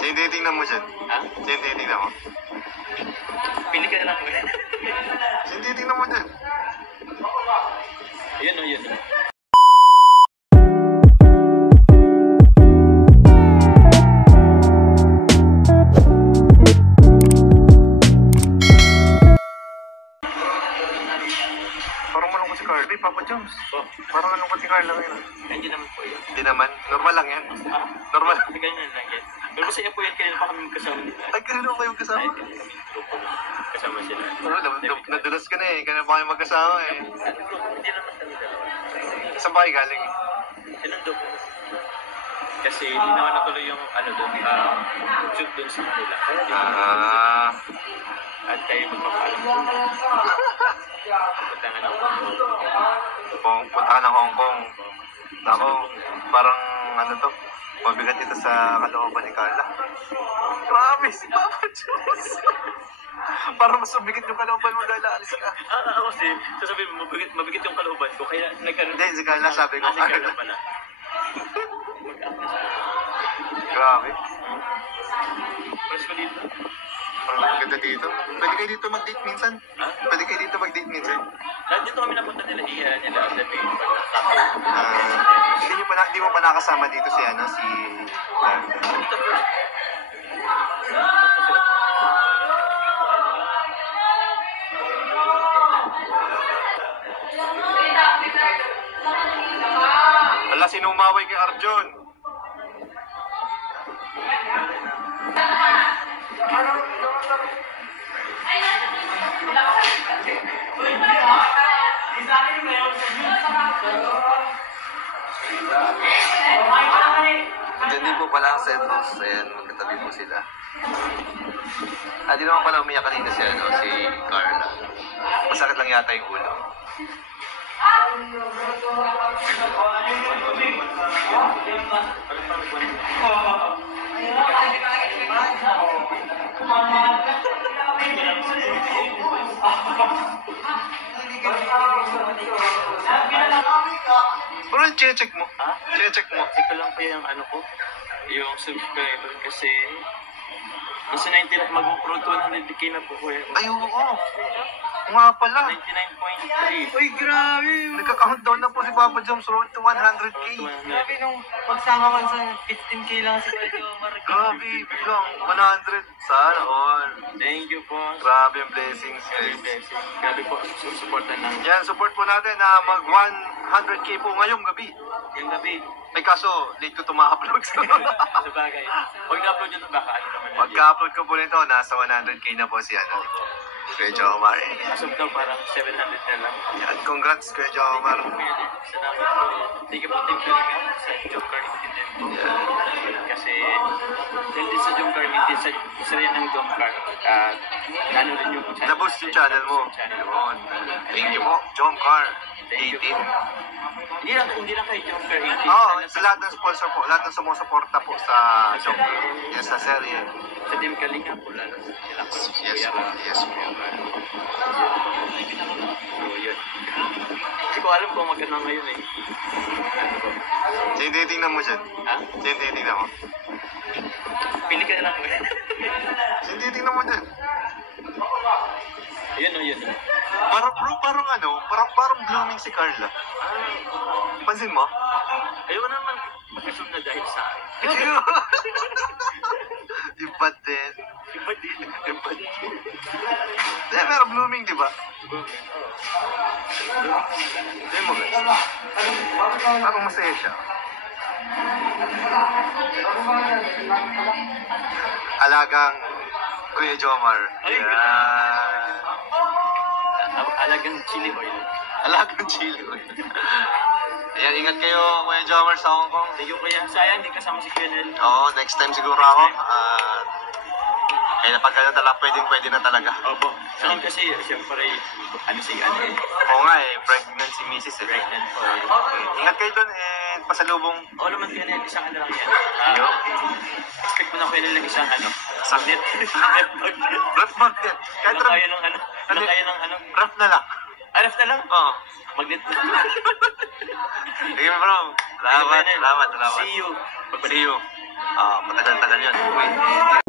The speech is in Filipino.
Sino titingnan mo dyan? Ha? Sino titingnan mo? Pili ka na lang. Sino titingnan mo dyan? Yun o, yun o. Parang malungkot si Carla. Papa Jones. Oh, Parang malungkot si Carla ngayon. hindi naman po yun. Hindi naman. Normal lang yan. Ha? Normal. Ganyan lang yan. Pero masaya po yan, kanina pa kami magkasama nila. Ay, kanino kayong kasama? Kahit kami grupo na kasama sila. Nadulas ka na eh. Kanina pa kayo magkasama eh. Ano grupo? Hindi naman kami dalawa. Saan ba kayo galing? Sinundo po. Kasi hindi naman natuloy yung ano doon, shoot doon sa kanila. At tayo magpapaalam. Punta nga ng Punta ka ng Hong Kong. Ako, parang ano to, mabigat ito sa kalooban ni Carla. Grabe si Papa Jones. Parang mas mabigat yung kalooban mo dahil aalis ka. Ako kasi, sasabihin mo, mabigat yung kalooban ko, kaya nagkaroon. Hindi, si Carla sabi ko. Si Carla pala. Grabe. Pwes ko dito. Parang ganda dito. Pwede kayo dito mag-date minsan? Ha? Pwede kayo dito mag-date minsan? Lahat dito kami napunta nila, nila at sabi, Hindi mo pa nakasama dito si ano, si Wala, sinumaway kay Arjun. Diyan din po pala ang Centros. Ayan, magkatabi po sila. Di naman pala umiyak kanina si, ano, si Carla. Masakit lang yata yung ulo. Bro, check mo. Ha? Check mo. Check ko lang pa yung ano ko, yung subscriber kasi kasi 90 mag-upload 200k na po ko eh. Ay, oo. Nga pala. 99.3. Uy, grabe. Nagka-countdown na po si Papa Jones Road to 100k. Grabe nung pagsama ko sa 15k lang si Kuya Omar. Grabe, bilang 100. Sana all. Thank you po. Grabe ang blessings, guys. Grabe po, supportan ng Yan, support po natin na mag 100k po ngayong gabi. yung gabi. Ay kaso, late ko ito-upload. Sa bagay. Pag na-upload yun, baka ano naman. Pagka-upload ko po nito, nasa 100k na po si ano. Kuya Jomar. As of now, parang 700 na lang. Yan, congrats Kuya Jomar. Salamat po. Thank you po, Team Kalinga, sa Job Card din po. Kasi, dahil din sa Job Card, isa rin ng Job Card. Nano rin yung channel. Na-boost yung channel mo. Yun. Thank you po, Jomcar. 18. Hindi lang kay Job Card 18. Oo, sa lahat ng sponsor po, lahat ng sumusuporta po sa Jomcar. Yan sa serye. Sa Team Kalinga po, lalo sila po. Yes po, yes po. So, yun. Hindi ko alam kung magkano ngayon eh. Ano po? Sino titingnan mo dyan? Ha? Sino titingnan mo? Pili ka na lang. Sino titingnan mo dyan? Yun o, yun o. Parang bro, parang ano, parang blooming si Carla. Pansin mo? Ayaw naman mag-assume na dahil sa akin. Iba din. Iba din. Iba din. Pero blooming, di ba? Hindi mo guys. Parang masaya siya. Alagang Kuya Jomar. Ay, Yan. Alagang chili oil. Alagang chili. Ayan, ingat kayo Kuya Jomar sa Hong Kong. Thank you kaya. Sayang, di kasama si QNL. Oo, next time siguro ako. Kaya pag gano'n talaga, pwede na talaga. Opo. Saan kasi, siyempre, ano si ano eh. Oo nga eh, pregnant si Mrs. eh. Pregnant for... Ingat kayo doon eh, pasalubong. Oo naman QNL, isang ano lang yan. Yo. Expect mo na QNL lang isang ano. Saglit. Net magnet. Ref magnet. Kahit Ano kaya ng ano? Ano kaya ng ano? ref na lang. Araf na lang? Oo. Magnet na. Sige bro. Salamat. See you. See you. Matagal-tagal yun. 2018